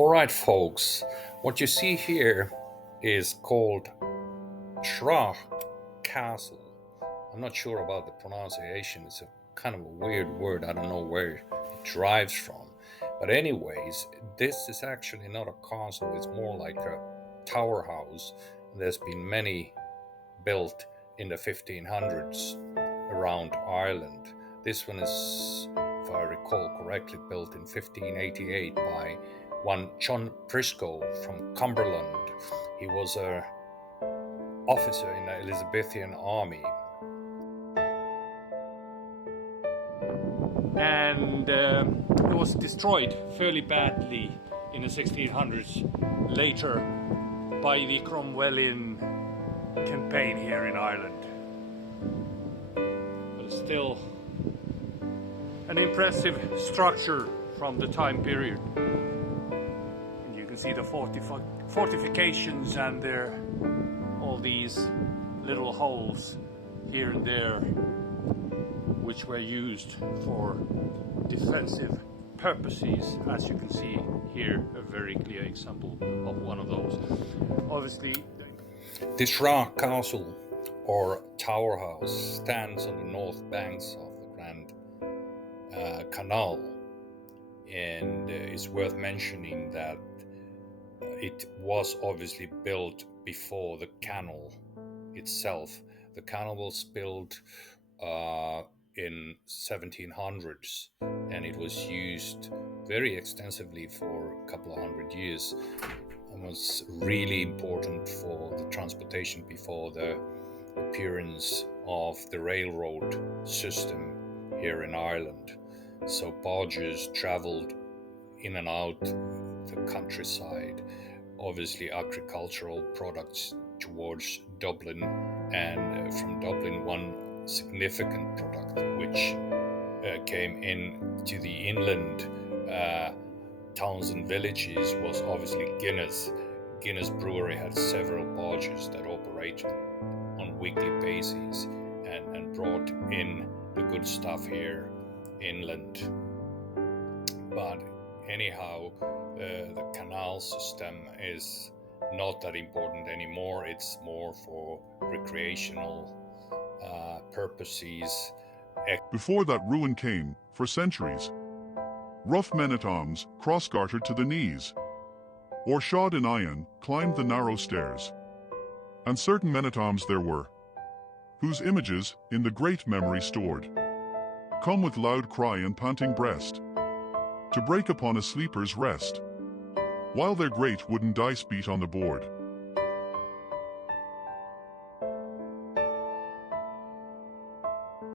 Alright, folks, what you see here is called Srah Castle. I'm not sure about the pronunciation, it's a kind of a weird word, I don't know where it derives from. But, anyways, this is actually not a castle, it's more like a tower house. There's been many built in the 1500s around Ireland. This one is, if I recall correctly, built in 1588 by one John Briscoe from Cumberland. He was an officer in the Elizabethan army. And it was destroyed fairly badly in the 1600s later by the Cromwellian campaign here in Ireland. But it's still an impressive structure from the time period. And you can see the fortifications and all these little holes here and there, which were used for defensive purposes. As you can see here, a very clear example of one of those. Obviously, the Srah Castle, or Tower House, stands on the north banks of the Grand Canal, and it's worth mentioning that it was obviously built before the canal itself. The canal was built in 1700s, and it was used very extensively for a couple of hundred years, and was really important for the transportation before the appearance of the railroad system here in Ireland. So barges traveled in and out the countryside, obviously agricultural products towards Dublin, and from Dublin one significant product which came in to the inland towns and villages was obviously Guinness. Guinness Brewery had several barges that operated on weekly basis and brought in the good stuff here inland. But anyhow, the canal system is not that important anymore. It's more for recreational purposes. Before that ruin came, for centuries, rough men-at-arms, cross-gartered to the knees, or shod in iron, climbed the narrow stairs. And certain men-at-arms there were, whose images, in the great memory stored, come with loud cry and panting breast, to break upon a sleeper's rest, while their great wooden dice beat on the board.